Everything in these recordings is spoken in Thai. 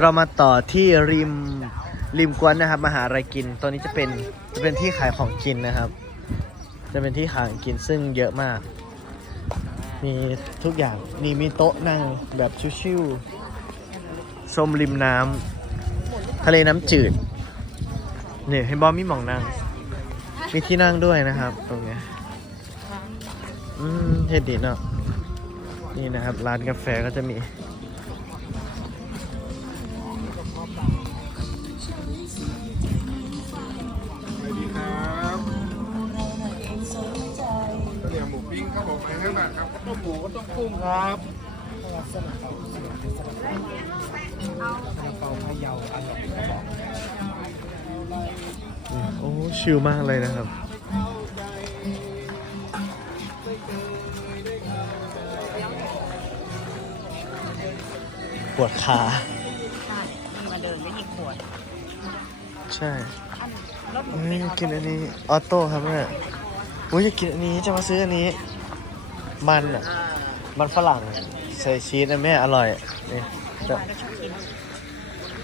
เรามาต่อที่ริมริมกวนนะครับมาหาอะไรกิน ตัวนี้จะเป็นจะเป็นที่ขายของกินนะครับ จะเป็นที่ขายของกินซึ่งเยอะมาก มีทุกอย่างนี่มีโต๊ะนั่งแบบชิวๆชมริมน้ำทะเลน้ำจืดเนี่ยเห็นบอมมีหมองนั่งมีที่นั่งด้วยนะครับ ตรงนี้อืมเฮ็ดดีเนาะนี่นะครับ ร้านกาแฟก็จะมี นียวหมูปิ้งครับผมไอ้ห้าบาทครับข้าวต้มหมูข้าวต้มกุ้งครับโอ้ชิลมากเลยนะครับปวดขาใช่มีมาเดินไม่มีขวด ใช่อันรถหนูเฮ้เป็ยนออกินอันนี้ ออโต้ครับแม่โอ้ยอยากกินอันนี้จะมาซื้ออันนี้ มันอะ มันฝรั่งใส่ชีสนะแม่อร่อยนี่เมื่อวานก็ชอบกิน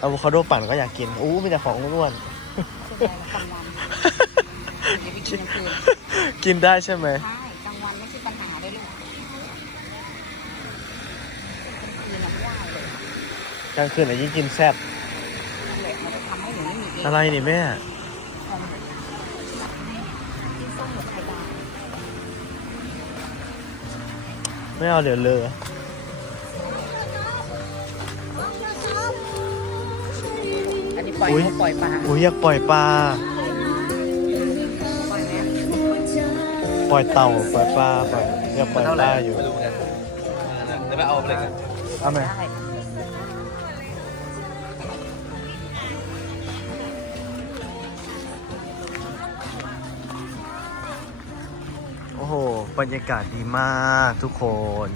อะโวคาโดปั่นก็อยากกิน อู้มีแต่ของอ้วนเสียดายกลางวันเดี๋ยวไปกินกลางคืนๆกินได้ใช่ไหมใช่กลางวันไม่ใช่ปัญหาเลยลูกกลางคืนน้ำยากเลยกลางคืนอะยิ่งกินแซ่บนั่นแหละมันจะทำให้หนูไม่มีเองอะไรนี่แม่ ที่ส้มหมดไข่ดาว ไม่เอาเดี๋ยวเลอะอันนี้ปล่อยอุ๊ยนกปล่อยปลาอุ้ยอยากปล่อยปลา ปล่อยไหมปล่อยเต่า ปล่อยปลา ปล่อยอยากปล่อยปลาอยู่ไม่รู้ไงเดี๋ยวไปเอาเลยกันเอาไหมได้ บรรยากาศดีมากทุกคน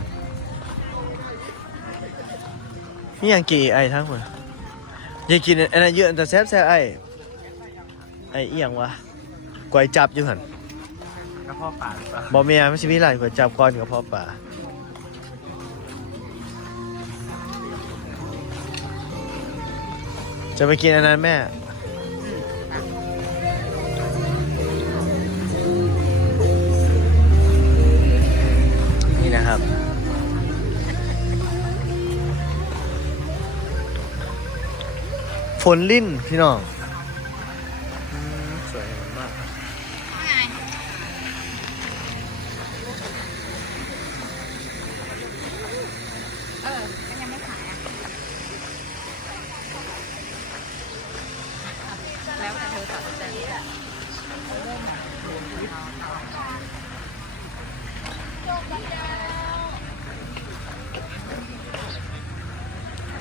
นี่ยังกี่ไอ้ทั้งหมดอยากกินอันนั้นเยอะแต่แซ่บแซ่บไอ้ไอ้เอียงวะก๋วยจับอยู่หันกระเพาะปลาหรือเปล่าบอเมียไม่ใช่พี่หลานก๋วยจับก้อนกับพ่อป่าจะไปกินอันนั้นแม่ นลิ่นพี่น้องสวยมากแล้วแต่เธอตัดสินใจเลือก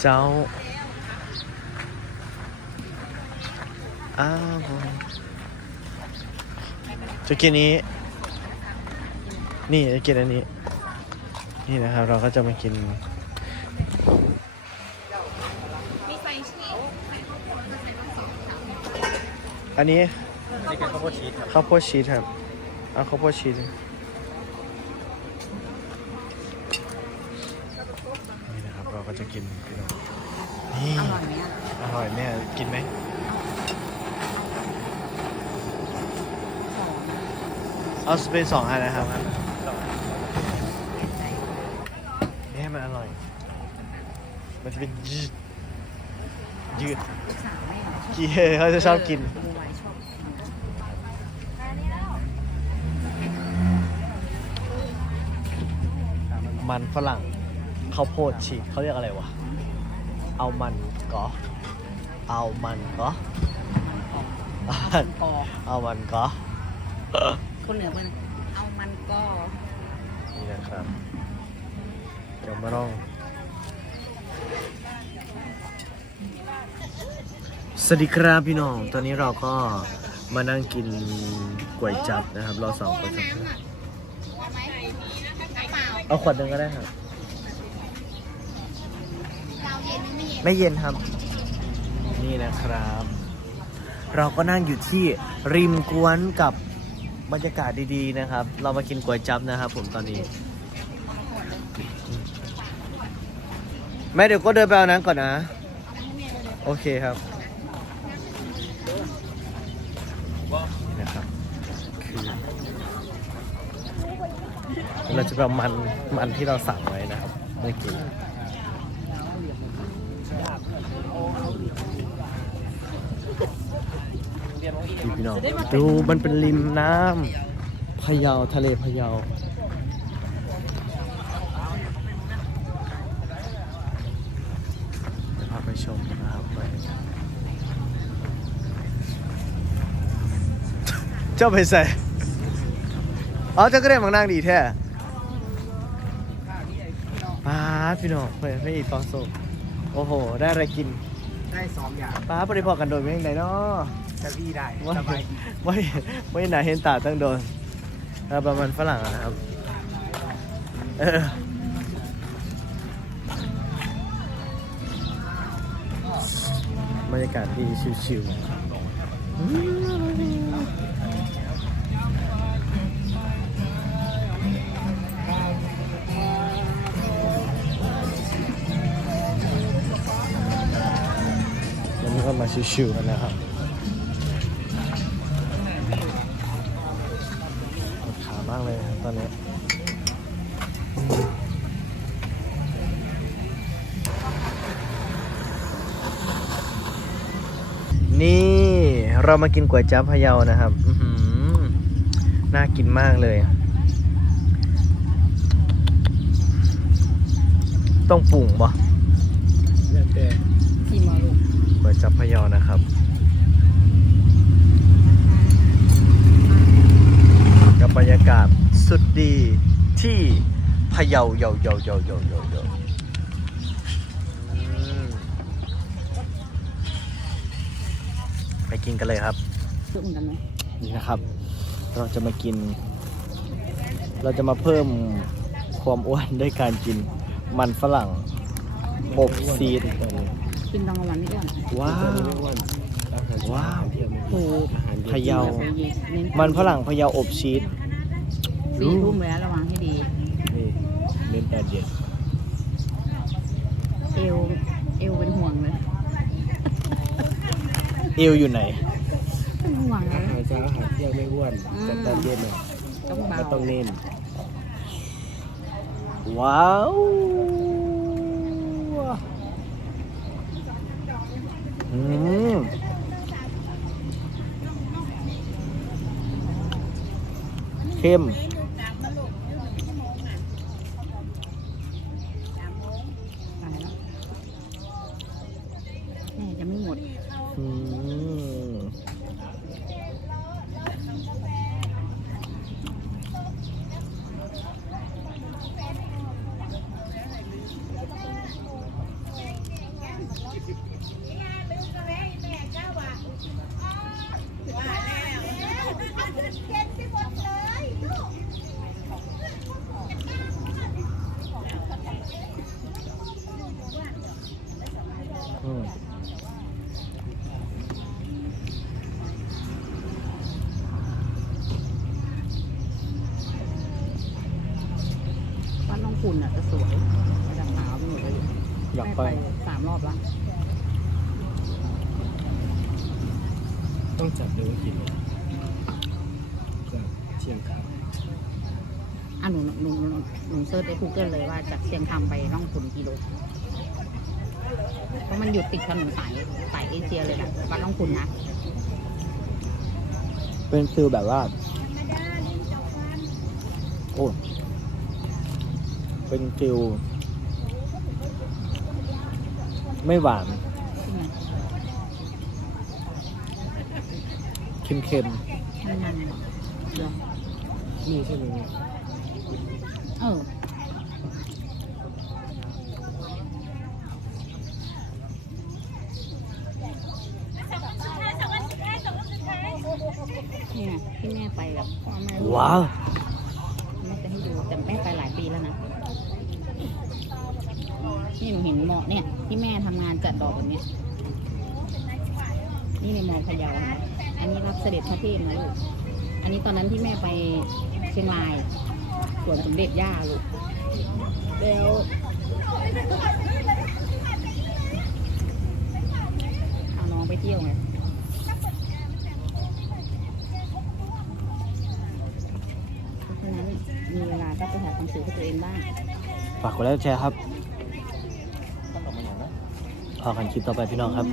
เจ้า อ้าวจะกินนี้ นี่จะกินอันนี้ นี่นะครับ เราก็จะมากิน มีไฟชีสอันนี้นี่คือข้าวโพดชีสครับข้าวโพดชีสครับ เอาข้าวโพดชีสนี่นะครับ เราก็จะกินพี่น้องนี่อร่อยไหมอะอร่อยแม่กินไหม เอาเป็นสองอันนะครับนี่ให้มันอร่อย มันจะเป็นยืดยืดลูกสาวแม่ชอบกี่เขาจะชอบกินดูไว้ชอบมันฝรั่งข้าวโพดชีสเขาเรียกอะไรวะ เอามันก็ เอามันก็กอเอามันก็ คนเหนือมันเอามันก็นี่นะครับเดี๋ยวมาลอง สวัสดีครับพี่น้อง ตอนนี้เราก็มานั่งกินก๋วยจับนะครับเราสองคนครับเอาขวดหนึ่งก็ได้ครับไม่เย็นครับ นี่นะครับ เราก็นั่งอยู่ที่ริมกวนกับ บรรยากาศดีๆนะครับ เรามากินก๋วยจั๊บนะครับ ผมตอนนี้ แม่เดี๋ยวก็เดินไปเอาน้ำก่อนนะ โอเคครับนี่นะครับคือเราจะประมันมันที่เราสั่งไว้นะครับเมื่อกี้ ดูพี่น้องดูมันเป็นริมน้ำพะเยาทะเลพะเยาเดี๋ยวพาไปชมนะครับไปเจ้าไปใส่อ๋อเจ้าก็ได้มังนางดีแท้ป้าพี่น้องไปไปอีกตอนโซโอ้โห ได้อะไรกิน ได้สองอย่างป้าปริพอกันโดยไม่ยังไงเนาะจะพี่ได้ไม่สบายดีไม่ไม่ไหนาเห็นตาตั้งโดนเออประมาณฝรั่งอะนะครับเออบรรยากาศดีชิวๆ ชิวๆกันนะครับขามากเลยตอนนี้นี่เรามากินก๋วยจั๊บพะเยานะครับอืหน่ากินมากเลย ต้องปรุงบ่ล้วแต่ ชิมมาลูก ก๋ว ยจั๊บพะเยานะครับ กับบรรยากาศสุดดีที่พะเยาเยาเยาเยาเยาเยาเยาอืมไปกินกันเลยครับซื้อเหมือนกันไหมนี่นะครับ เราจะมากิน เราจะมาเพิ่มความอ้วนด้วยการกินมันฝรั่งอบซีด กินตอนกลางวันไม่อ้วนว้าว ว้าว ถูกพะเยาเน้นมันฝรั่งพะเยาอบชีสสี่ทุ่มไปแล้วระวังให้ดีนี่เล่นตอนเย็นเอว เอวเป็นห่วงเลย เอวอยู่ไหน เป็นห่วงเลอาย หารเช้าอาหารเที่ยงไม่อ้วนอืม แต่ตอนเย็นเนี่ยต้องเบาก็ต้องเน้นว้าวอืม เข้ม ตายแล้วแม่จะไม่หมด อืมอืม บ้า นน้องคุณอะจะสวยระดับขาวไปหมดเลยอยากไป แม่สามรอบแล้วต้องจับดูว่ากี่โลจากเชียงคานอะหนูหนูหนูหนูเซิร์ชใน Google เลยว่าจากเชียงคำไปร่องขุนกิโลเพราะมันอยู่ติดถนนสายสายเอเชียเลยนะวัดร่องขุนนะเป็นฟิลแบบว่า โอ้ เป็นฟิลไม่หวานใช่ไหมเค็มมันมันเหรอนี่ใช่ไหมเนี่ยเออ ที่หนูเห็นหมอเนี่ย ที่แม่ทำงานจัดดอกแบบนี้นี่ในมอพะเยาอันนี้รับเสด็จพระเทพนะลูกอันนี้ตอนนั้นที่แม่ไปเชียงรายสวนสมเด็จย่าลูกแล้วเอาน้องไปเที่ยวไงเพราะฉะนั้นมีเวลาก็ไปหาความสุขให้ตัวเองบ้าง ฝากกดไลค์แชร์ครับ พอกันคลิปต่อไปพี่น้องครับ